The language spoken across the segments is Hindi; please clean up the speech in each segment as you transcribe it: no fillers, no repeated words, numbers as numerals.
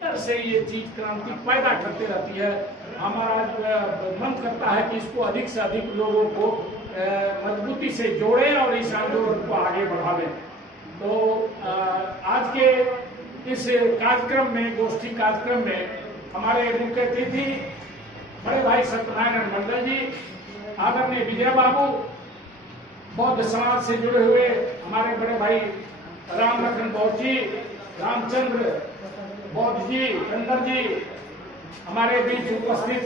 अंदर से ये चीज क्रांति पैदा करते रहती है। हमारा मन करता है कि इसको अधिक से अधिक लोगों को मजबूती से जोड़ें और इस आंदोलन को आगे बढ़ावें। तो आज के इस कार्यक्रम में, गोष्ठी कार्यक्रम में हमारे मुख्य अतिथि बड़े भाई सत्यनारायण मंडल जी, आदरणीय विजय बाबू, बौद्ध समाज से जुड़े हुए हमारे बड़े भाई राम लखन बौद्ध जी, रामचंद्र बौद्ध जी, चंदर जी, हमारे बीच उपस्थित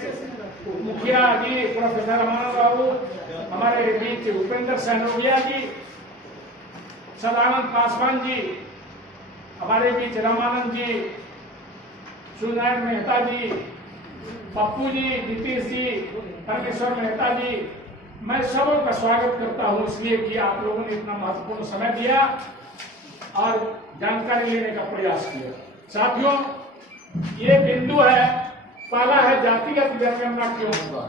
मुखिया जी प्रोफेसर रमानंद बाबू, हमारे बीच उपेंद्र सहनोगिया जी, सदानंद पासवान जी, हमारे बीच रामानंद जी, सूर्यनारायण मेहता जी, पप्पू जी, नीतीश जी, परमेश्वर मेहता जी, मैं सबों का स्वागत करता हूं इसलिए कि आप लोगों ने इतना महत्वपूर्ण समय दिया और जानकारी लेने का प्रयास किया। साथियों, ये बिंदु है, पहला है जातिगत जनगणना क्यों होगा।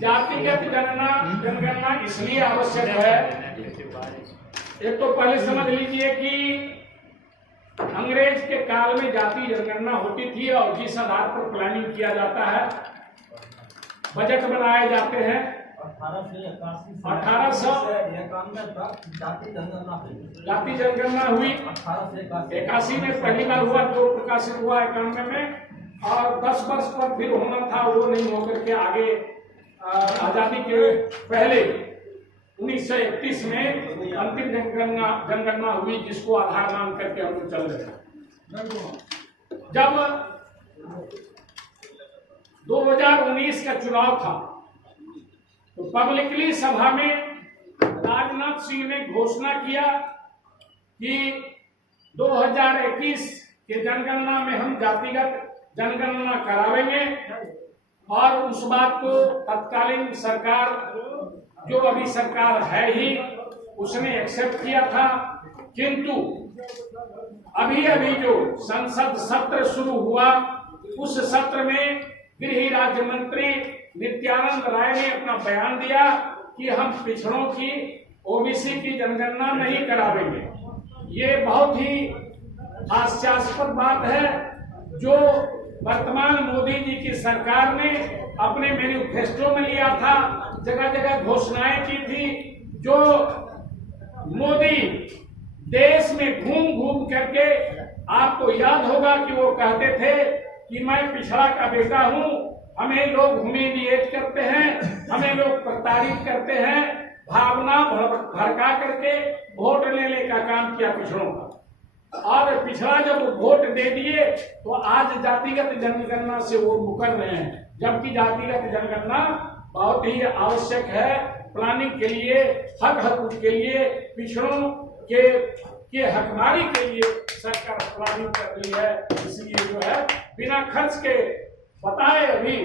जातिगत जनगणना इसलिए आवश्यक है, एक तो पहले समझ लीजिए कि अंग्रेज के काल में जाति जनगणना होती थी और जिस आधार पर प्लानिंग किया जाता है, बजट बनाए जाते हैं। 1891 जाति जनगणना हुई, 81 में पहली बार हुआ, जो प्रकाशित हुआ 91 में, और 10 वर्ष पर फिर होना था, वो नहीं होकर के आगे आजादी के पहले 1931 में अंतिम जनगणना हुई, जिसको आधार मान करके हम लोग चल रहे हैं। जब 2019 का चुनाव था तो पब्लिकली सभा में राजनाथ सिंह ने घोषणा किया कि 2021 के जनगणना में हम जातिगत जनगणना करावेंगे, और उस बात को तत्कालीन सरकार, जो अभी सरकार है ही, उसने एक्सेप्ट किया था। किंतु अभी अभी जो संसद सत्र शुरू हुआ, उस सत्र में गृह राज्य मंत्री नित्यानंद राय ने अपना बयान दिया कि हम पिछड़ों की, ओबीसी की जनगणना नहीं करावेंगे। ये बहुत ही हास्यास्पद बात है, जो वर्तमान मोदी जी की सरकार ने अपने मैनिफेस्टो में लिया था, जगह जगह घोषणाएं की थी। जो मोदी देश में घूम घूम करके, आपको याद होगा कि वो कहते थे कि मैं पिछड़ा का बेटा हूं, हमें लोग ह्यूमिलिएट करते हैं, हमें लोग प्रताड़ित करते हैं, भावना भड़का करके वोट लेने का काम किया पिछड़ों का। और पिछड़ा जब वोट दे दिए तो आज जातिगत जनगणना से वो मुकर रहे हैं, जबकि जातिगत जनगणना बहुत ही आवश्यक है प्लानिंग के लिए, हक हकूक के लिए, पिछड़ों के हकमारी के लिए सरकार प्लानिंग कर रही है। इसलिए जो है बिना खर्च के बताए अभी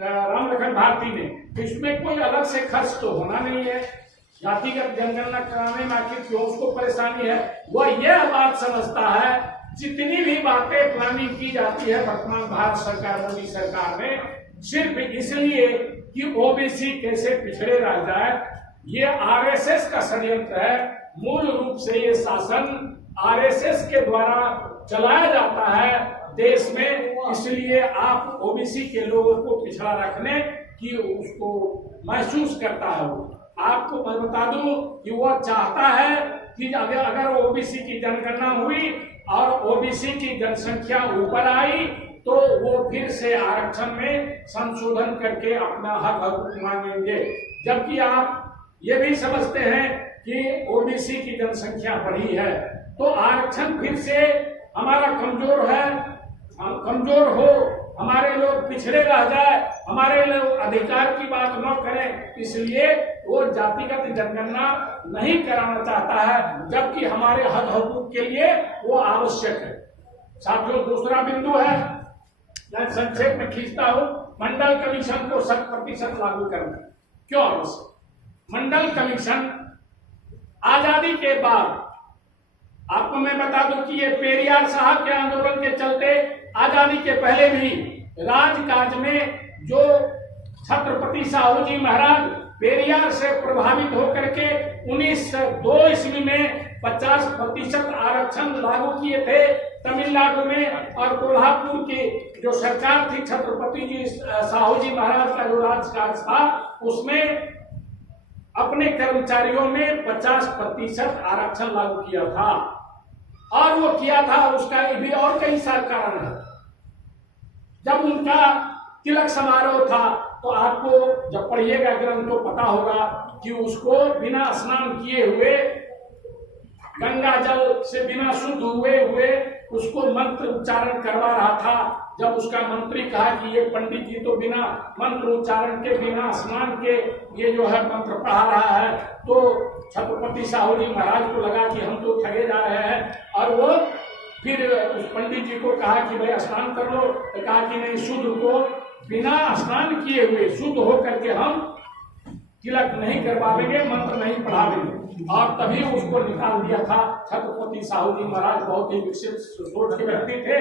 राम लखन भारती ने, इसमें कोई अलग से खर्च तो होना नहीं है। जातिगत जनगणना कराने में आखिर क्यों उसको परेशानी है, वह यह बात समझता है, जितनी भी बातें प्लानिंग की जाती है वर्तमान भारत सरकार, मोदी सरकार में, सिर्फ इसलिए कि ओबीसी कैसे पिछड़े रह जाए। ये आरएसएस का षड्यंत्र है। मूल रूप से ये शासन आरएसएस के द्वारा चलाया जाता है देश में, इसलिए आप ओबीसी के लोगों को पिछड़ा रखने की उसको महसूस करता है। वो आपको मैं बता दूं कि वह चाहता है कि अगर ओबीसी की जनगणना हुई और ओबीसी की जनसंख्या ऊपर आई तो वो फिर से आरक्षण में संशोधन करके अपना हक हकूक मांगेंगे। जबकि आप ये भी समझते हैं कि ओबीसी की जनसंख्या बढ़ी है तो आरक्षण फिर से हमारा कमजोर है, कमजोर हो, हमारे लोग पिछड़े रह जाए, हमारे लोग अधिकार की बात न करें, इसलिए वो जातिगत जनगणना नहीं कराना चाहता है, जबकि हमारे हक हकूक के लिए वो आवश्यक है। साथियों, दूसरा बिंदु है, मैं संक्षेप में खींचता हूं, मंडल कमीशन को 100% लागू करना। क्यों आवश्यक? मंडल कमीशन आजादी के बाद, आपको मैं बता दूं कि ये पेरियार साहब के आंदोलन के चलते आजादी के पहले भी राजकाज में जो छत्रपति साहू जी महाराज पेरियार से प्रभावित होकर के 1902 ईस्वी में 50% आरक्षण लागू किए थे, तमिलनाडु में और कोल्हापुर की जो सरकार थी छत्रपति जी साहू जी महाराज का जो राजकाज था, उसमें अपने कर्मचारियों में 50% आरक्षण लागू किया था। और वो किया था, उसका भी और कई सारे कारण है। जब उनका तिलक समारोह था तो आपको जब पढ़िएगा ग्रंथ तो पता होगा कि उसको बिना स्नान किए हुए, गंगा जल से बिना शुद्ध हुए उसको मंत्र उच्चारण करवा रहा था। जब उसका मंत्री कहा कि ये पंडित जी तो बिना मंत्र उच्चारण के, बिना स्नान के ये जो है मंत्र पढ़ा रहा है, तो छत्रपति साहू जी महाराज को लगा कि हम तो ठगे जा रहे हैं। और वो फिर उस पंडित जी को कहा कि भाई स्नान कर लो, तो कहा कि नहीं, शुद्ध को बिना स्नान किए हुए शुद्ध होकर के हम तिलक नहीं करवाएंगे, मंत्र नहीं पढ़ावेंगे। और तभी उसको निकाल दिया था। छत्रपति साहू जी महाराज बहुत ही विकसित सोच के व्यक्ति थे।